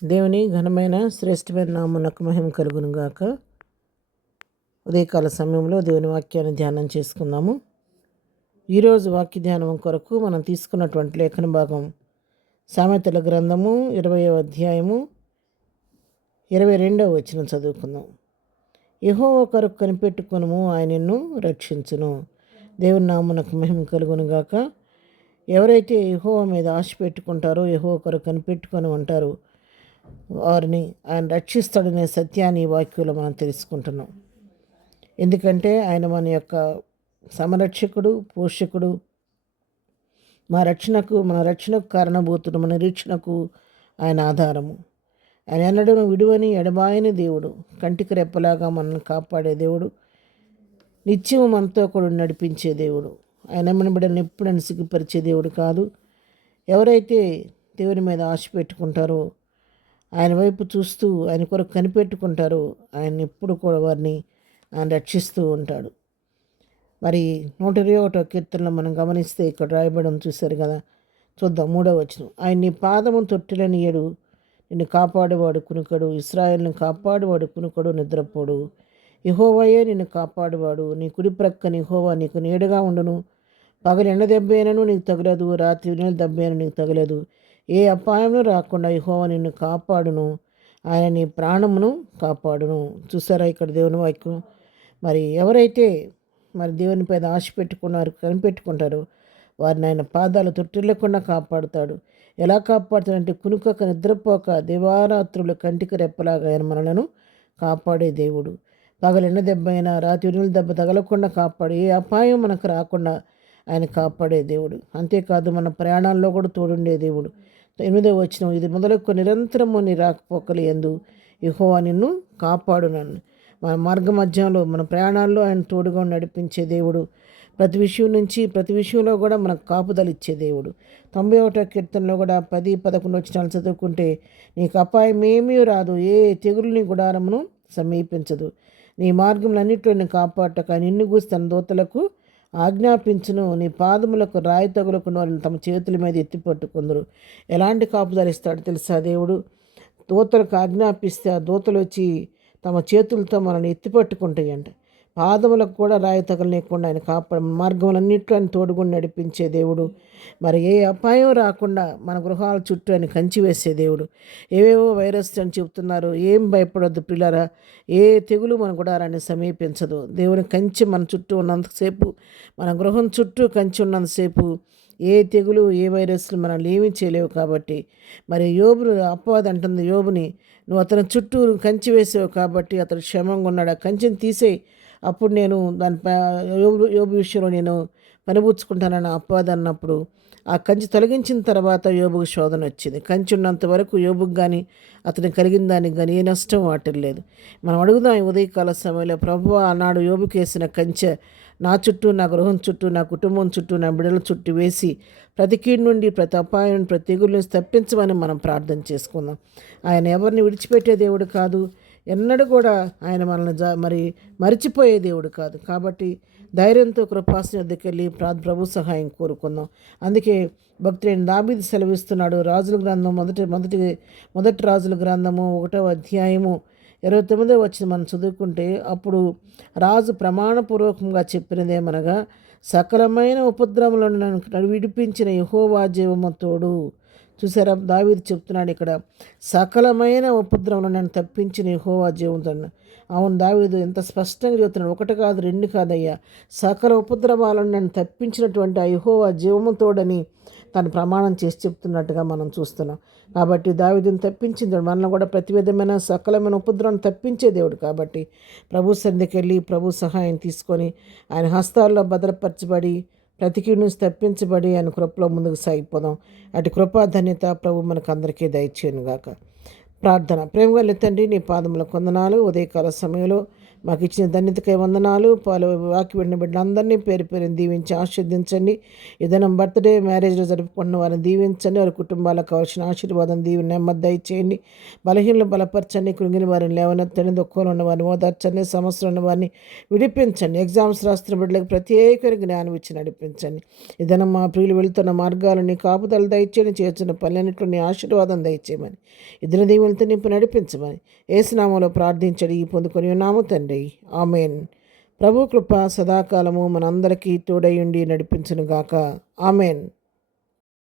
దేవుని ఘనమైన శ్రేష్టమైన నామునకు మహిమ కలుగును గాక. ఉదయకాల సమయంలో దేవుని వాక్యాన్ని ధ్యానం చేసుకుందాము. ఈరోజు వాక్య ధ్యానం కొరకు మనం తీసుకున్నటువంటి లేఖన భాగం సామెతల గ్రంథము 20వ అధ్యాయము 22వ వచనం చదువుకుందాం. యెహోవా కొరకు కనిపెట్టుకొనుము, ఆయన నిన్ను రక్షించును. దేవుని నామునకు మహిమ కలుగును గాక. ఎవరైతే యెహోవా మీద ఆశ పెట్టుకుంటారో, యెహోవా కొరకు కనిపెట్టుకొని ఉంటారో వారిని ఆయన రక్షిస్తాడనే సత్యాన్ని ఈ వాక్యంలో మనం తెలుసుకుంటున్నాం. ఎందుకంటే ఆయన మన యొక్క సంరక్షకుడు, పోషకుడు, మన రక్షణకు కారణభూతుడు, మన నిరీక్షణకు ఆయన ఆధారము. ఆయన ఎన్నడూ విడువని ఎడబాయని దేవుడు, కంటికి రెప్పలాగా మనల్ని కాపాడే దేవుడు, నిత్యం మనతో కూడా నడిపించే దేవుడు. ఆయన మన బిడ్డలను ఎప్పుడైనా సిగ్గుపరిచే దేవుడు కాదు. ఎవరైతే దేవుని మీద ఆశ పెట్టుకుంటారో, ఆయన వైపు చూస్తూ ఆయన కొరకు కనిపెట్టుకుంటారో, ఆయన ఎప్పుడు కూడా వారిని ఆయన రక్షిస్తూ ఉంటాడు. మరి 121వ కీర్తనలో మనం గమనిస్తే ఇక్కడ రాయబడం చూశారు కదా. చూద్దాం 3వ వచనం. ఆయన నీ పాదము తొట్టిలనియడు, నిన్ను కాపాడేవాడు కునుకడు. ఇశ్రాయేలును కాపాడేవాడు కునుకడు, నిద్రపోడు. యెహోవాయే నిన్ను కాపాడువాడు. నీ కుడి ప్రక్కన యెహోవా నీకు నీడగా ఉండును. పగలు ఎండ దెబ్బైనను నీకు తగలదు, రాత్రి నీళ్ళ దెబ్బైన నీకు తగలదు. ఏ అపాయము రాకుండా యెహోవా నిన్ను కాపాడును. ఆయన నీ ప్రాణమును కాపాడును. చూసారా ఇక్కడ దేవుని వాక్యం. మరి ఎవరైతే దేవుని పైన ఆశ కనిపెట్టుకుంటారో వారిని ఆయన పాదాలు తొట్టిల్లకుండా కాపాడుతాడు. ఎలా కాపాడుతాడంటే కునుకక నిద్రపోక దివారాత్రులు కంటికి రెప్పలాగా ఆయన మనలను కాపాడే దేవుడు. పగలు ఎండ దెబ్బ అయినా రాత్రి నీళ్ళ దెబ్బ తగలకుండా కాపాడు. ఏ అపాయం మనకు రాకుండా ఆయన కాపాడే దేవుడు. అంతేకాదు మన ప్రయాణాల్లో కూడా తోడుండే దేవుడు. 8వ వచనం. ఇది మొదలుకు నిరంతరము నీ రాకపోకలు యందు యెహోవా నిన్ను కాపాడునన్ను. మన మార్గ మధ్యంలో మన ప్రయాణాల్లో ఆయన తోడుగా నడిపించే దేవుడు. ప్రతి విషయంలో కూడా మనకు కాపుదలు ఇచ్చే దేవుడు. 91వ కీర్తనలో కూడా 10, 11 వచనాలు చదువుకుంటే, నీకు అపాయం ఏమీ రాదు, ఏ తెగులు నీ గుడారమును సమీపించదు. నీ మార్గములన్నింటిలో నిన్ను కాపాడక నిన్ను గూసి తన దూతలకు ఆజ్ఞాపించును. నీ పాదములకు రాయి తగులుకున్న వారిని తమ చేతుల మీద ఎత్తి పట్టుకుందరు. ఎలాంటి కాపుదలు ఇస్తాడు తెలుసా దేవుడు. దూతలకు ఆజ్ఞాపిస్తే ఆ దూతలు వచ్చి తమ చేతులతో మనల్ని ఎత్తి పట్టుకుంటాయంట. పాదములకు కూడా రాయి తగలలేకుండా ఆయన మార్గములన్నింటిలో ఆయన తోడుగుని నడిపించే దేవుడు. మరి ఏ అపాయం రాకుండా మన గృహాల చుట్టూ ఆయన కంచి వేసే దేవుడు. ఏవేవో వైరస్ అని చెబుతున్నారు, ఏం భయపడొద్దు పిల్లరా. ఏ తెగులు మన గుడారాన్ని సమీపించదు. దేవుని కంచి మన చుట్టూ ఉన్నంతసేపు, మన గృహం చుట్టూ కంచి ఉన్నంతసేపు ఏ తెగులు, ఏ వైరస్లు మనల్ని ఏమీ చేయలేవు. కాబట్టి మరి అపవాది అంటుంది యోబుని, నువ్వు అతని చుట్టూ కంచి వేసావు కాబట్టి అతడు క్షేమంగా ఉన్నాడు. ఆ కంచెని తీసేయి, అప్పుడు నేను యోబు విషయంలో నేను పనిపుచ్చుకుంటానని అపవాది అన్నప్పుడు ఆ కంచి తొలగించిన తర్వాత యోబుకు శోధన వచ్చింది. కంచి ఉన్నంత వరకు యోబుకు కానీ అతనికి కలిగిన దానికి కానీ ఏ నష్టం వాటిల్లేదు. మనం అడుగుదాం ఈ ఉదయకాల సమయంలో, ప్రభువా ఆనాడు యోబుకు వేసిన కంచె నా చుట్టూ, నా గృహం చుట్టూ, నా కుటుంబం చుట్టూ, నా బిడ్డల చుట్టూ వేసి ప్రతి కీడు నుండి, ప్రతి అపాయం నుండి, ప్రతి తెగుల నుంచి తప్పించమని మనం ప్రార్థన చేసుకుందాం. ఆయన ఎవరిని విడిచిపెట్టే దేవుడు కాదు. ఎన్నడూ కూడా ఆయన మనల్ని మరిచిపోయే దేవుడు కాదు. కాబట్టి ధైర్యంతో కృపాసన వద్దకు వెళ్ళి ప్రభు సహాయం కోరుకుందాం. అందుకే భక్తుడైన దావీదు సెలవిస్తున్నాడు. రాజుల గ్రంథం మొదటి రాజుల గ్రంథము 1వ అధ్యాయము 29వ వచనం మనం చదువుకుంటే, అప్పుడు రాజు ప్రమాణపూర్వకంగా చెప్పినదేమనగా, సకలమైన ఉపద్రవములను నన్ను విడిపించిన యెహోవా జీవము తోడు. చూసారా, దావీదు చెప్తున్నాడు ఇక్కడ, సకలమైన ఉపద్రవములను నన్ను తప్పించిన యెహోవా జీవము తోడు. అవును, దావీదు ఎంత స్పష్టంగా చెబుతున్నాడు. 1 కాదు 2 కాదయ్యా, సకల ఉపద్రవాలను నన్ను తప్పించినటువంటి ఆ యెహోవా జీవము తోడని తను ప్రమాణం చేసి చెప్తున్నట్టుగా మనం చూస్తున్నాం. కాబట్టి దావీదుని తప్పించింది మనల్ని కూడా ప్రతి విధమైన సకలమైన ఉపద్రవం తప్పించే దేవుడు. కాబట్టి ప్రభు సన్నిధికి వెళ్ళి ప్రభు సహాయం తీసుకొని ఆయన హస్తాల్లో భద్రపరచబడి ప్రతి కీడు నుంచి తప్పించబడి ఆయన కృపలో ముందుకు సాగిపోదాం. అటు కృపా ధన్యత ప్రభు మనకు అందరికీ దయచేయను గాక. ప్రార్థన. ప్రేమగల తండ్రి, నీ పాదముల కొందనాలు. ఉదయకాల సమయంలో మాకు ఇచ్చిన ధన్యతకై వందనాలు. వాకి విడిన బిడ్డలందరినీ పేరు పేరుని దీవించి ఆశీర్వదించండి. ఏదైనా బర్త్డే మ్యారేజ్లో జరుపుకున్న వారిని దీవించండి. వారి కుటుంబాలకు కావాల్సిన ఆశీర్వాదం దీవి నెమ్మది దయచేయండి. బలహీనలు బలపరచండి. కృంగిన వారిని లేవనెత్తండి. దుఃఖంలో ఉన్న వారిని ఓదార్చండి. సమస్యలు ఉన్న వారిని విడిపించండి. ఎగ్జామ్స్ రాస్తున్న బిడ్డలకు ప్రత్యేకమైన జ్ఞానం ఇచ్చి నడిపించండి. ఏదైనా మా ప్రియులు వెళుతున్న మార్గాలని కాపుదల దయచేయండి. చేస్తున్న పనులన్నింటిలో నీ ఆశీర్వాదం దయచేయమని, ఇద్దరు దీవులతో నింపు నడిపించమని యేసునామములో ప్రార్థించడి పొందుకొని ఉన్నాము తండ్రి. ఆమెన్. ప్రభు కృప సదాకాలము మనందరికీ తోడయుండి నడిపించునుగాక. ఆమెన్.